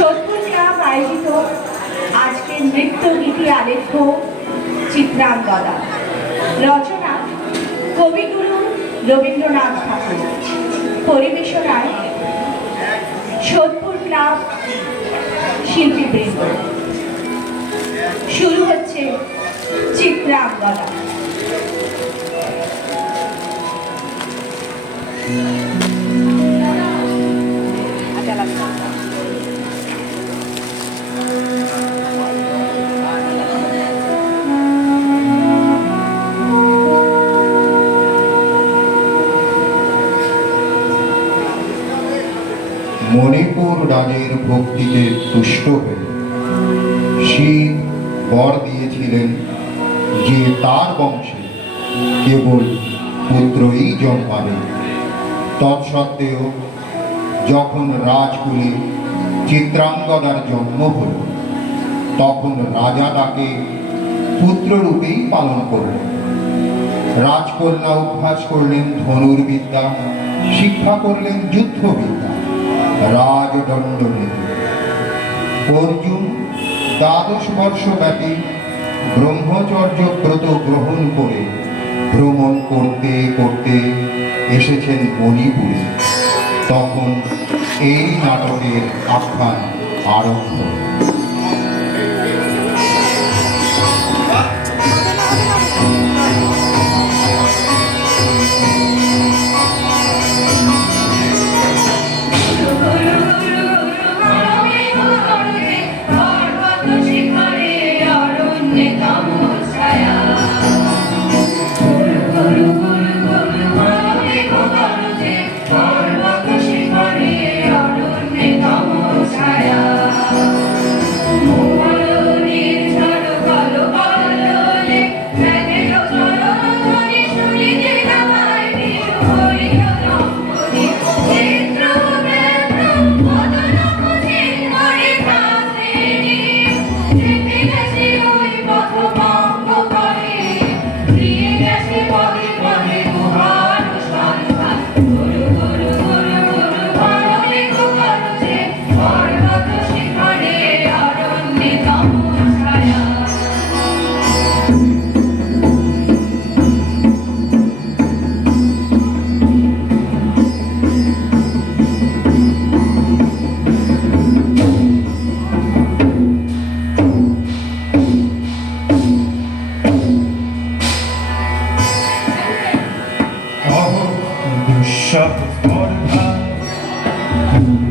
Sodepur club আয়োজিত আজকের নৃত্য গীতি আলেখ্য চিত্রাঙ্গদা, রচনা কবিগুরু রবীন্দ্রনাথ ঠাকুর, পরিবেশনায় সোদপুর ক্লাব শিল্পীবৃন্দ। শুরু হচ্ছে চিত্রাঙ্গদা। মণিপুর রাজের ভক্তিতে তুষ্ট হয়ে শিব বর দিয়েছিলেন যে তার বংশে কেবল পুত্রই জন্মাবে। তৎসত্ত্বেও যখন রাজকুলে চিত্রাঙ্গদার জন্ম হল, তখন রাজা তাকে পুত্ররূপেই পালন করলেন। রাজকন্যা অভ্যাস করলেন ধনুর্বিদ্যা, শিক্ষা করলেন যুদ্ধবিদ্যা, রাজদণ্ড নীতি। অর্জুন ১২ বর্ষ ব্যাপী ব্রহ্মচর্য ব্রত গ্রহণ করে ভ্রমণ করতে করতে এসেছেন মণিপুরে। তখন এই নাটকের আখ্যান আরম্ভ।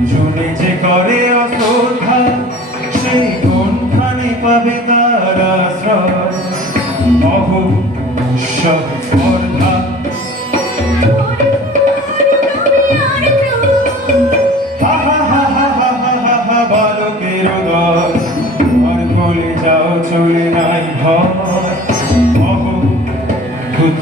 জুনে যে করে অশ্রদ্ধা, সেই কোনখানে পাবে তার আশ্রয়। অহো স্পর্ধা, হা হা হা হা হা হা হা হা, বালকের দল আর বলে যাও চলে নাই ভয়। অহো ভূত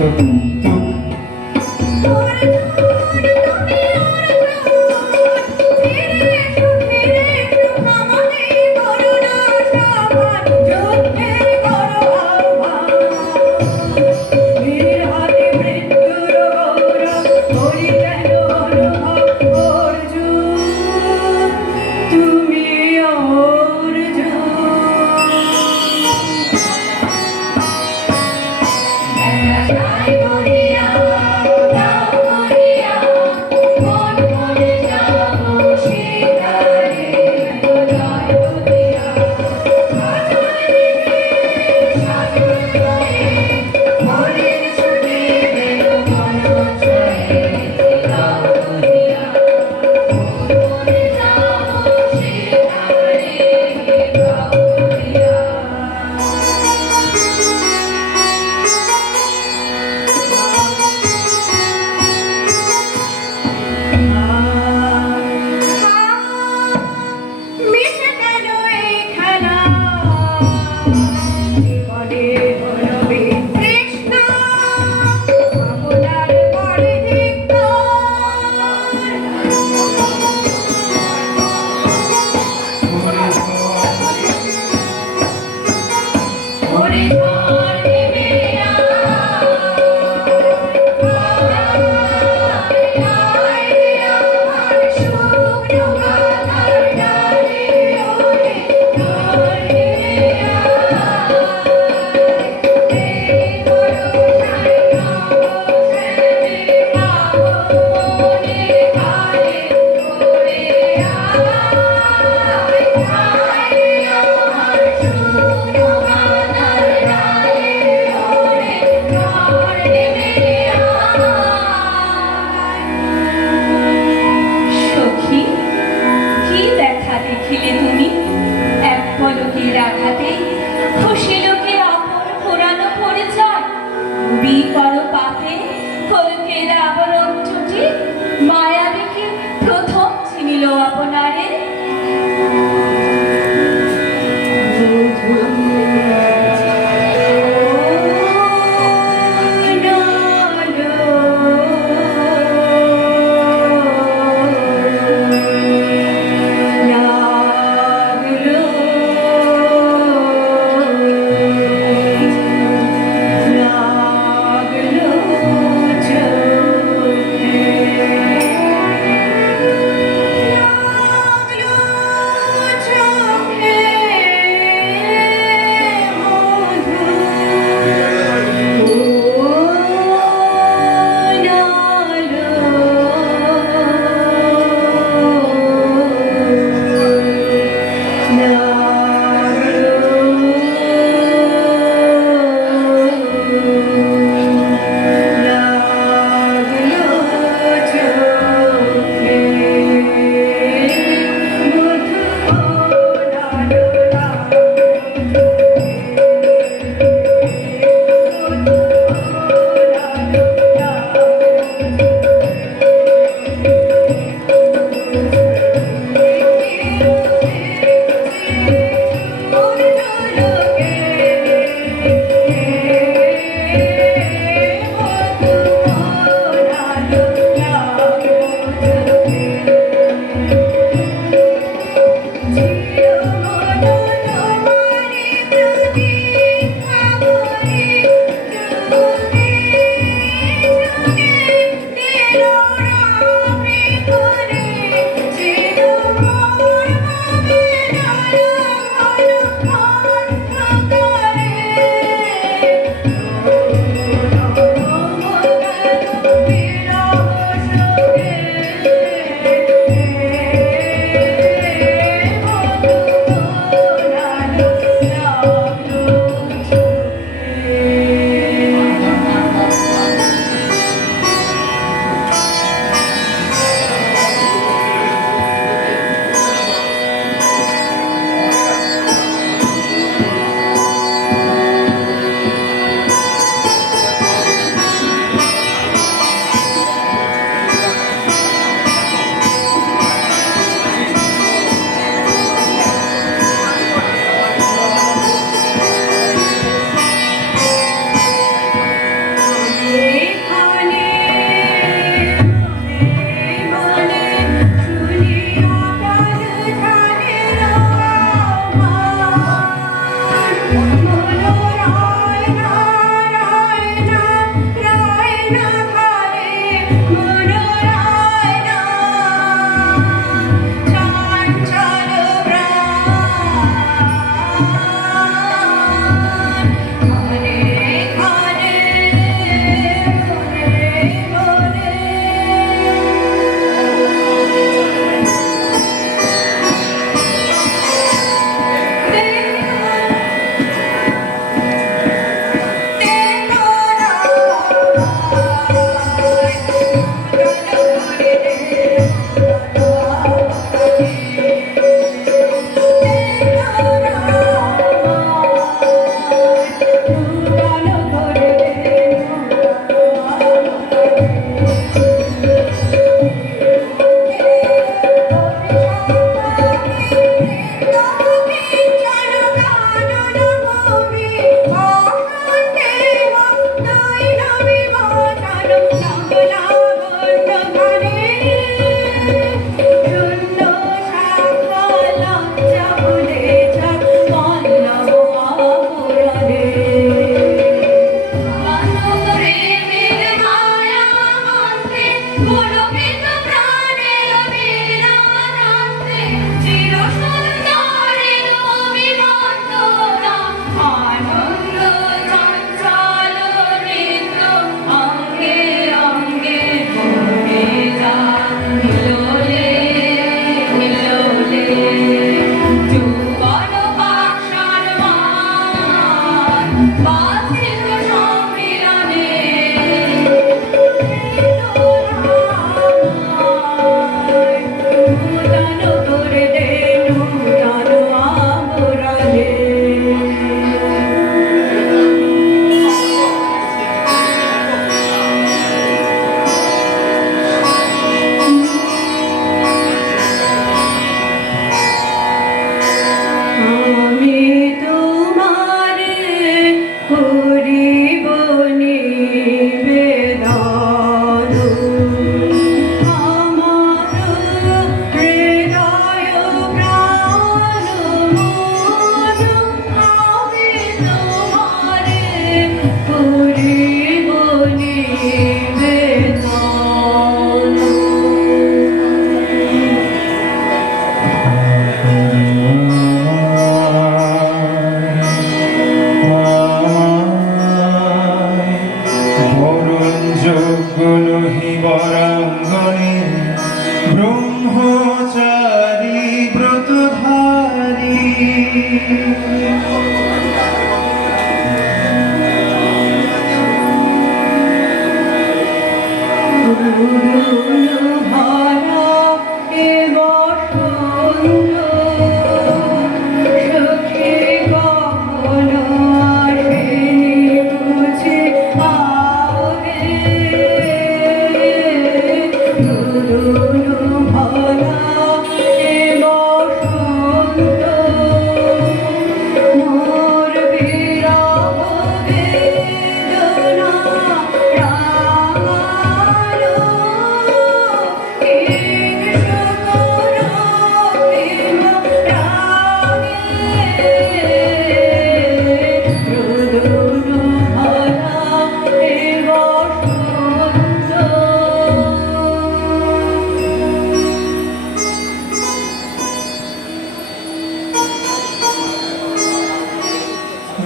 দেখিলে তুমি এক পলকের আঘাতে খুশি লোকে আপন পুরানো পরিচয় বিকর পাতে কলকের আবরণ চুটি মায়াবীকে প্রথম চিনিল আপনারে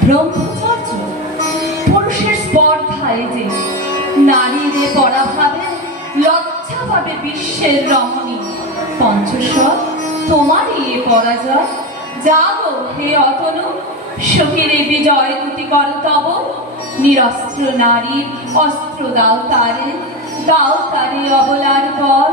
ব্রহ্মচর্য পুরুষের স্পর্ধায় যে নারীরে পরাভাবে লজ্জা পাবে বিশ্বের রমণী। পঞ্চস্বর তোমারই এ পরাজয়, জাগো হে অতনু, সহিরে বিজয় দুতি কর তব। নিরস্ত্র নারীর অস্ত্র দাও তারে অবলার পর।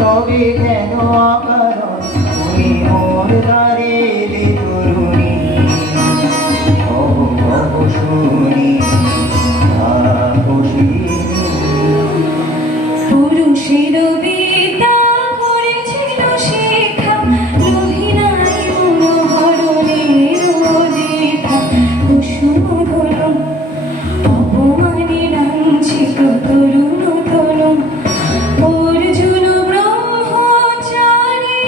তবে কেন অকারণ তুমি মোর দ্বারে রে তরুণী, শুনি পুরুষের বিদ্যা করেছিল শিক্ষা, লোহিনাই মনোহরণের দেখা। কুসুম ধরুন অপমানে লাঞ্ছিত তরুণ তরুণ, অর্জুন ব্রহ্মচারী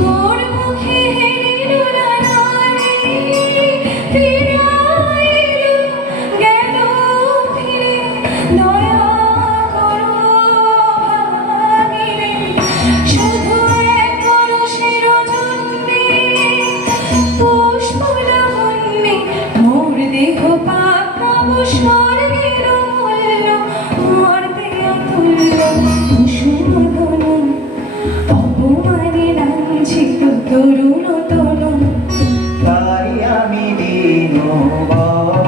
মোর মুখে হেরিল না নারী। ফিরাইল গেল ফিরে দয়া করো ভাগিরে, শুধু এক পরশের জন্যে পুষ্পলাবণ্যে মোর দেহ পাকাব স্বর্গের মূল্য, মর্তে অতুল্য। কুসুম ধরুন অপমানে লাঞ্ছিত তরুণ তরুণ, তাই আমি দীনবর,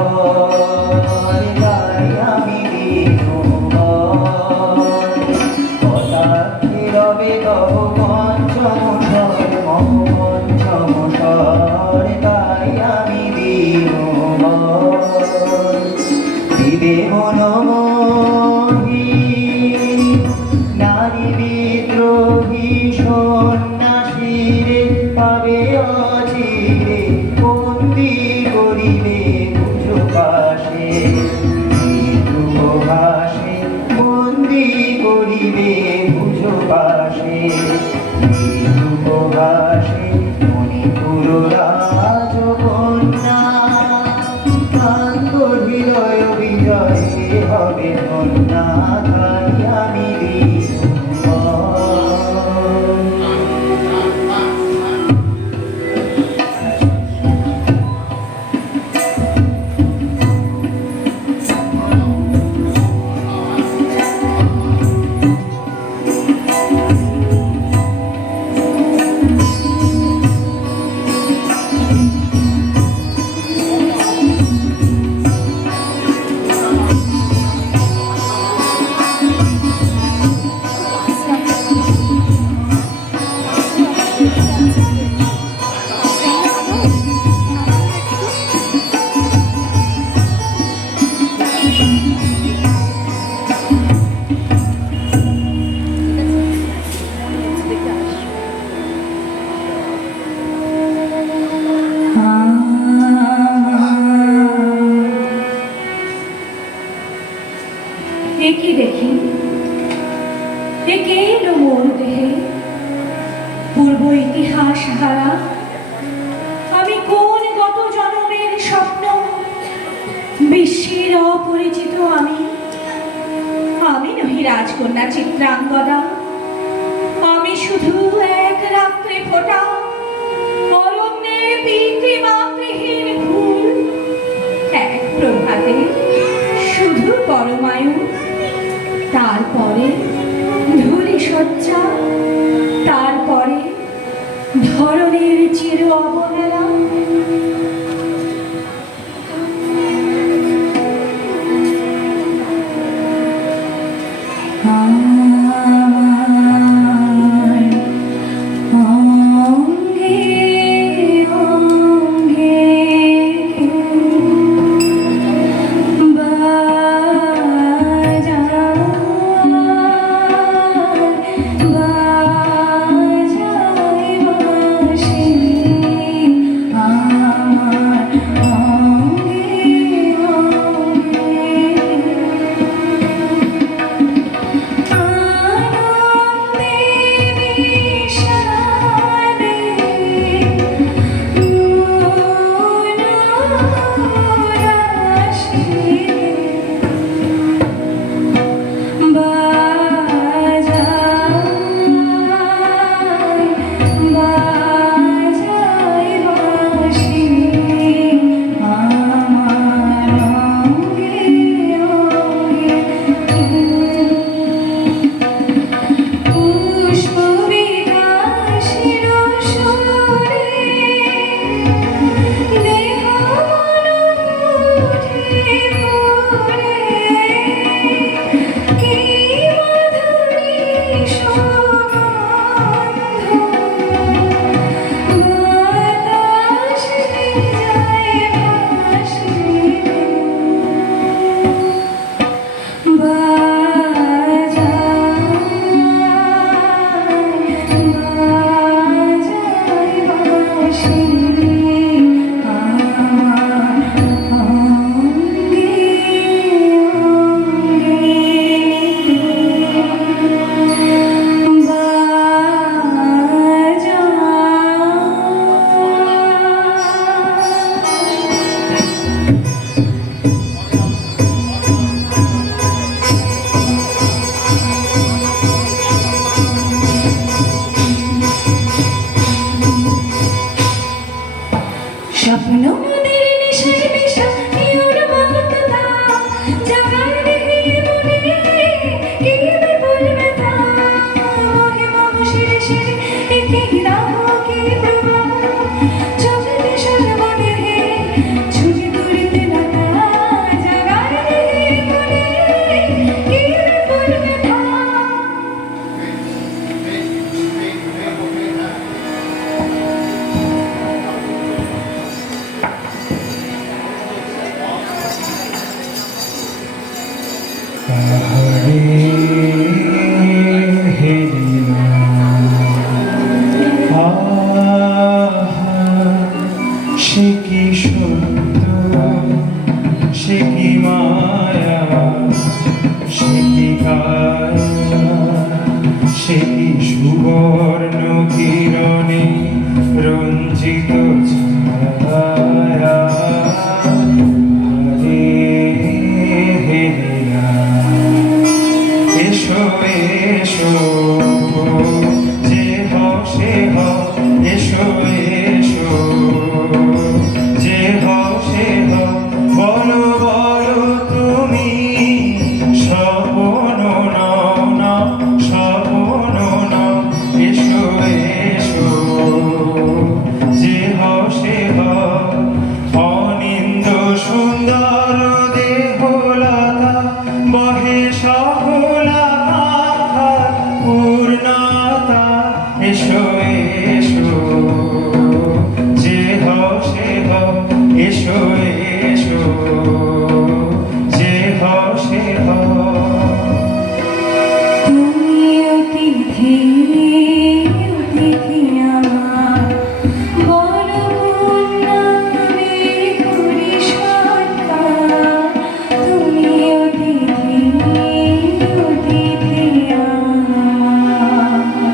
তাই আমি দীনবর। পদার্থে রবে তব পঞ্চম স্বর, পঞ্চম স্বর, তাই আমি দীনবর। দিবে মনোমোহী নারী বিদ্রোহী সন্ন্যাসীরে পাবে অচিরে, বন্দি করিবে বুঝো পাশে। ভাসে বন্দি করিবে বুঝো পাশে, ভাসে মণিপুর রাজকন্যা। কান্ত হৃদয় বিজয় হবে কন্যা, তাই আমি ইতিহাস হারা আমি কোন গত জন্মের স্বপ্ন বিশ্বের অপরিচিত আমি নহি রাজকন্যা চিত্রাঙ্গদা, আমি শুধু এক রাত্রে ফোটা অরণ্যের পিতৃমাতৃহীন ফুল, এক প্রভাতে শুধু পরমায়ু, তারপরে ধূলি সজ্জা, তারপরে ধরনের চির অবহেলা।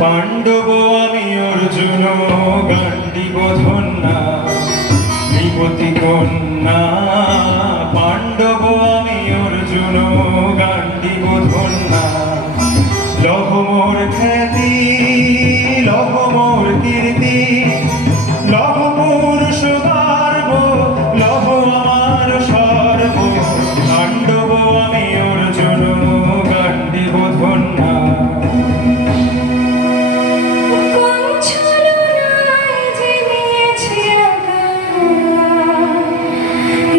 পাণ্ডব আমি অর্জুন গান্ডীব ধন্যা নিপতি কন্যা পাণ্ডব আমি অর্জুন গান্ডীব ধন্যা লহ মোর খ্যাতি লহ মোর কীর্তি লহ পুরুষ গর্ব লহ আমার সর্ব পাণ্ডব আমি অর্জুন গান্ডীব ধন্যা কোন ছলনায় জেনেছে আঘাত,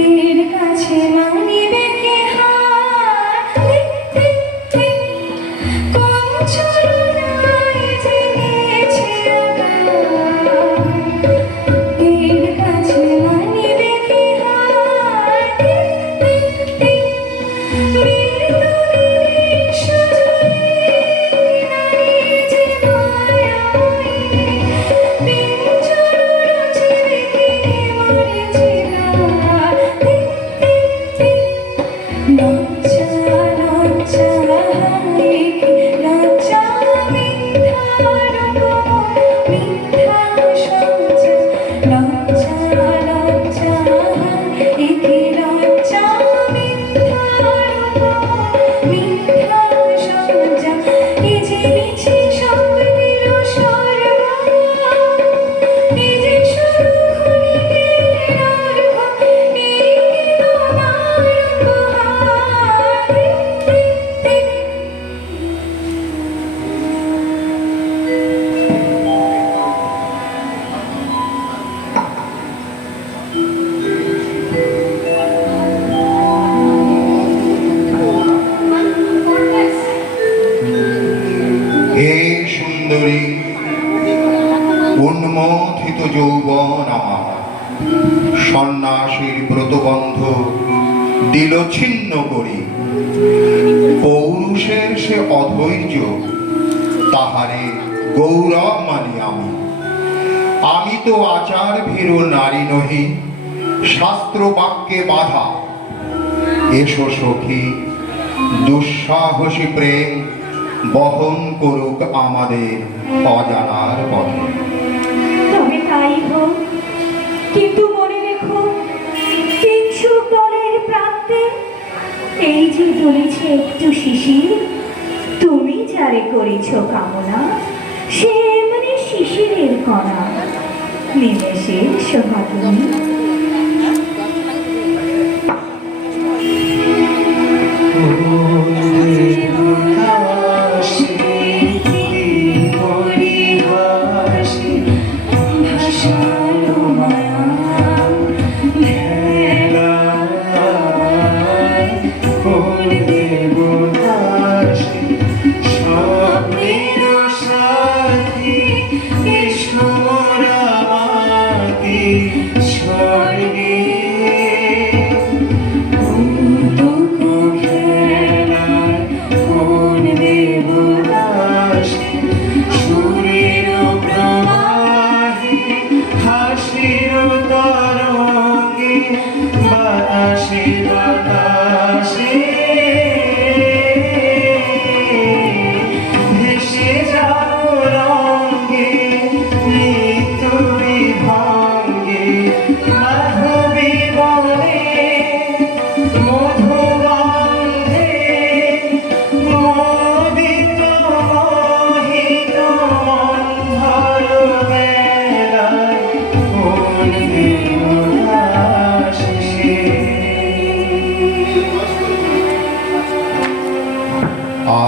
এর কাছে মানিবে কে হার? কোন ছলনায় জেনেছে আঘাত, এর কাছে মানিবে কে হার? বীর তুমি বিশ্বজয়ী, নারী যে মায়াময়ী, পিঞ্জর রচিবে কে মরিচিকার? লজ্জা লজ্জা হায় কি লজ্জা, মিথ্যার উপর মিথ্যা সজ্জা, লজ্জা লজ্জা হায় কি লজ্জা, মিথ্যার উপর মিথ্যা সজ্জা, এ যে মিছে শব্দের সর্ব, এ যে শুরু ক্ষণিকের অর্ঘ, এই তোমার উপহার। হে সুন্দরী, উন্মথিত যৌবন আমার সন্ন্যাসীর ব্রতবন্ধ দিল ছিন্ন করি। পৌরুষের সে অধৈর্য, তাহারে গৌরব মানি আমি। আমি তো আচার ভীরু নারী নহি, শাস্ত্র বাক্যে বাধা। এসো সখী, দুঃসাহসী প্রেম বহন করুক আমাদের অজানার পথে। তবে তাই হোক, কিন্তু মনে রেখো, কিচ্ছুক দলের প্রান্তে এই যে দুলিছে একটু শিশির, তুমি যারে করেছ কামনা, সে এমনি শিশিরের কণা, নিমেষে শোভা তুমি। ভাষালো মায়া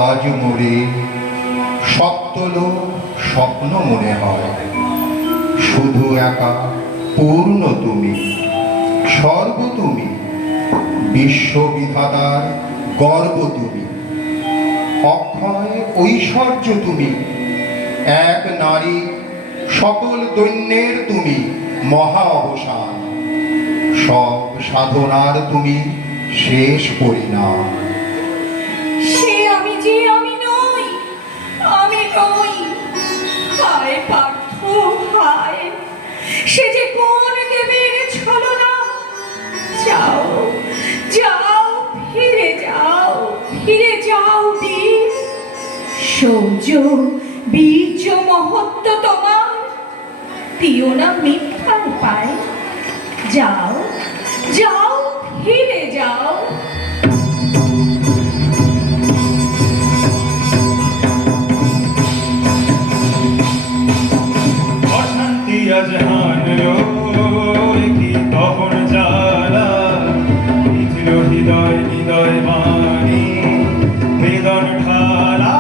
আজ মোরে সত্যলোক স্বপ্ন মনে হয়, শুধু একা পূর্ণ তুমি, সর্ব তুমি, বিশ্ববিধাতার গর্ব তুমি, অক্ষয় ঐশ্বর্য তুমি, এক নারী সকল দৈন্যের তুমি মহা অবসান, সব সাধনার তুমি শেষ পরিণাম। সে আমি যে আমি নই, আমি নই। হায় পার্থ হায়, সে যে কোন দেবের ছলনা। যাও যাও, ফিরে যাও বীর। শৌর্য বীর্য মহত্ব তোমার, দিও না মিথ্যার পায়। যাও যাও ফিরে যাও। অশান্তি আজ হানলো কি তখন জ্বালা, বিছিল হৃদয় হৃদয় বাণী বেদন ঢালা।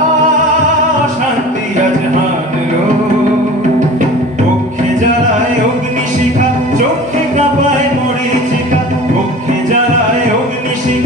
অশান্তি আজ হানলো পক্ষে জ্বালায় অগ্নিশিখা, চোখে কাঁপায় মরিচিকা, পক্ষে জ্বালায় অগ্নিশিখা,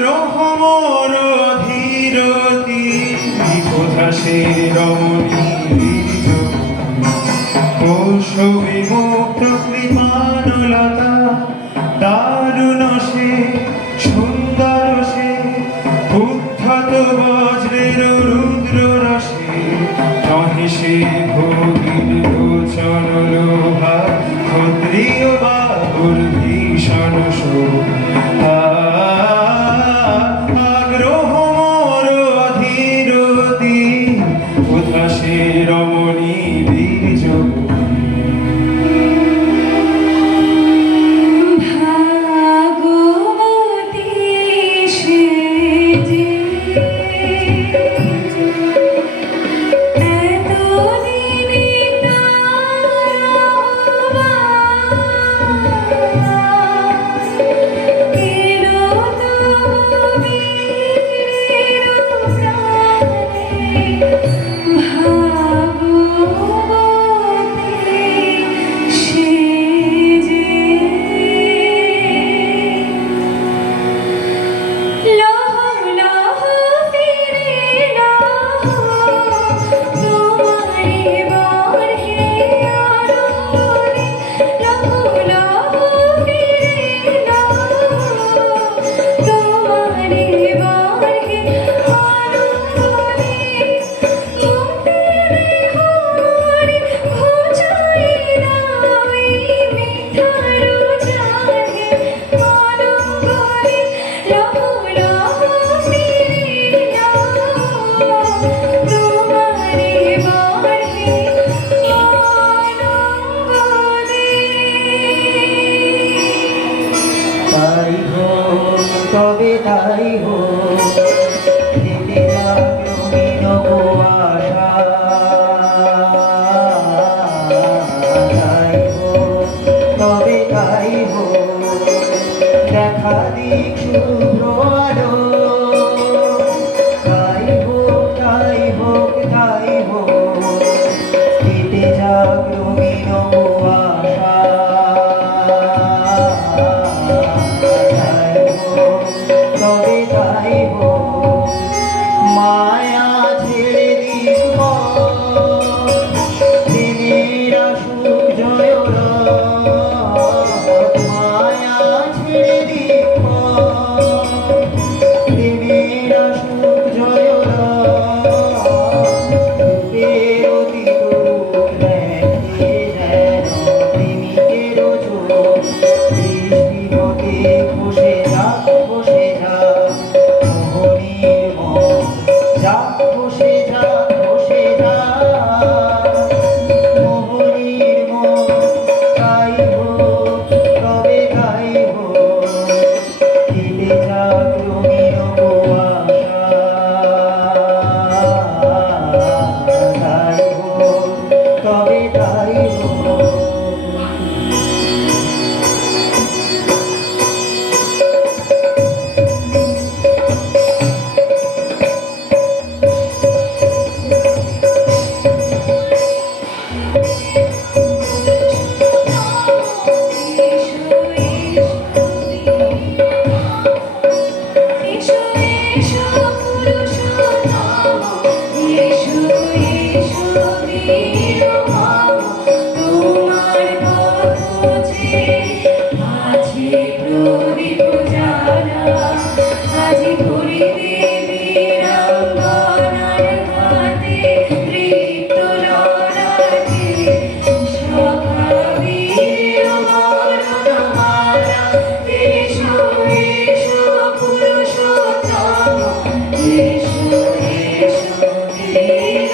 আগ্রহ মোর ধীরতি কোথা সে রমণী বীজ কৌশবী মুক্ত কৃপানলতা দারুণ সে সুন্দর সে উদ্ধত বজ্রের রুদ্র রসে নহে সে ভোগিন লোচন লোভা ক্ষত্রিয় বাহুর ভীষণ শোভা আগ্রহ মোর ধীরতি কোথা সে রমণী বীজ ভাগবতী সেজে এতদিনে এলো বীরের প্রাণে ভাগবতী সেজে লহ লহ ফিরে লহ তোমারে বারহে আরোহণে লহ লহ ফিরে লহ তোমারে বারহে আরোহণে মুক্তিরে হরে ঘোচাই দাও এই মিঠার জাহে মনোগরে লহ লহ ফিরে লহ তোমারে বারহে আরোহণে তাই হোক তবে তাই হোক দিতে লাগলো নব আশা তাই হোক তবে তাই হোক দেখা দিক শুভ্র আলো তাই হোক তাই হোক তাই হোক দিতে জাগলো নব আশা তবে তাই হোক মায়া ছেড়ে দিব দিনের আসুক জয় মায়া ছেড়ে দিব দিনের আসুক জয় রূপের অতীত রূপ দেখে যেন প্রেমিকের চোখ দৃষ্টিপথে বসে যাক বসে যাক মোহনীর মন যাক বসে যাক বসে যাক মোহনীর মন তাই হোক তবে তাই হোক দিলে যাক রঙিন কুয়াশা তাই হোক তবে তাই হোক এসো এসো পুরুষোত্তম এসো এসো বীর ভাব তোমার পথ যে আছে প্রদীপ জ্বালা আজি করিবে বীরাঙ্গনার ঘাতে তৃপ্ত ললাটে সখা বীর বরণমালা এসো এসো পুরুষোত্তম এসো এসো বীর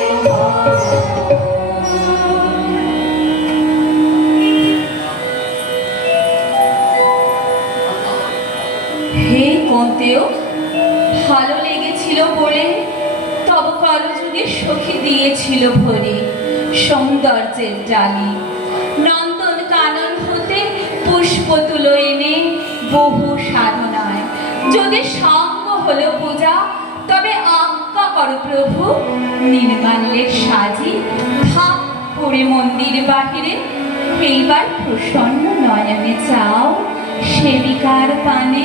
হে কন্তেও ভালো লেগেছিল বলে তব করযুগে সখী দিয়েছিল ভরে সৌন্দর্যের ডালি নন্দন কানন হতে পুষ্প তুলো এনে বহু সাধনায় যদি সঙ্গ হলো পূজা তবে আজ্ঞা করো প্রভু নির্মাল্যের সাজি থাক করে মন্দির বাহিরে এইবার প্রসন্ন নয়নে চাও সেবিকার পানে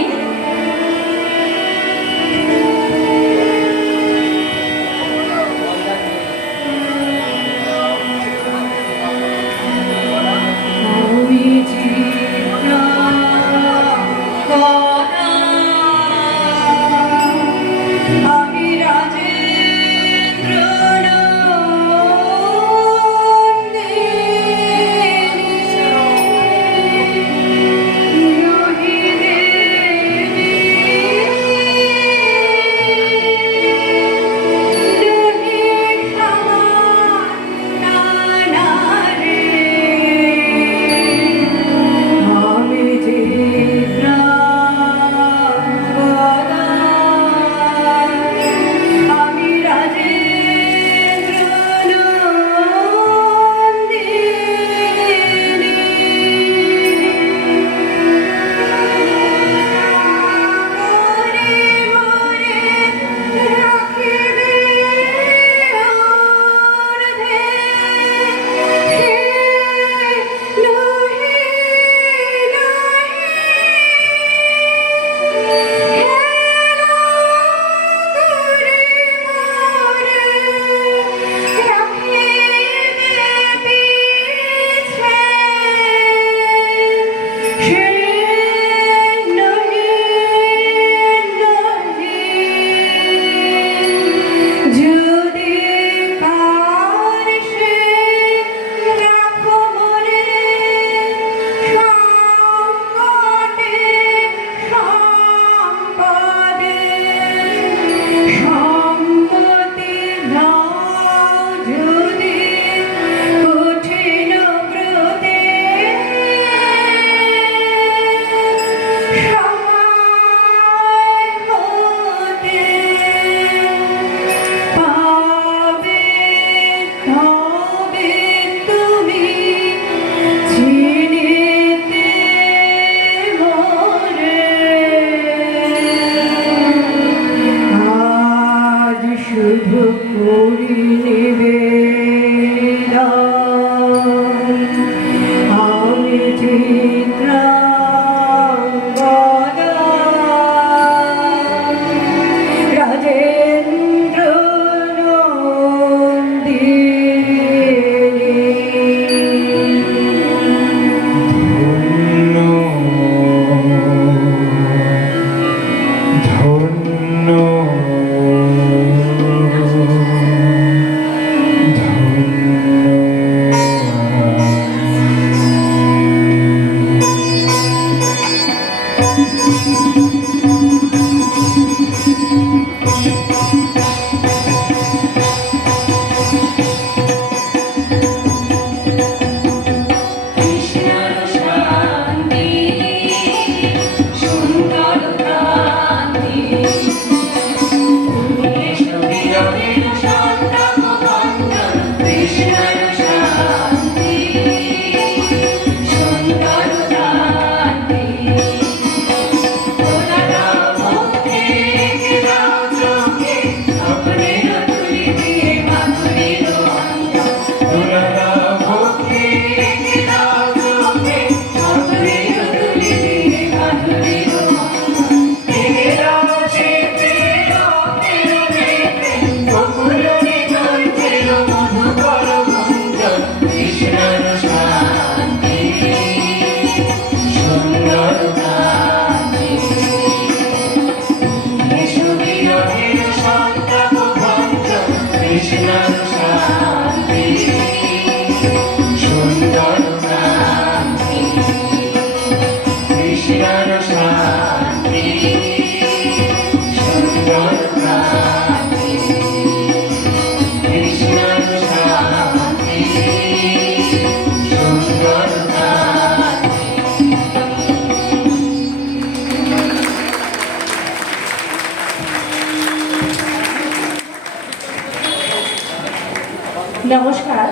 নমস্কার।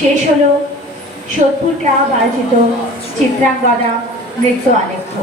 শেষ হলো সোদপুর ক্লাব আয়োজিত চিত্রাঙ্গদা নৃত্য আলেখ্য।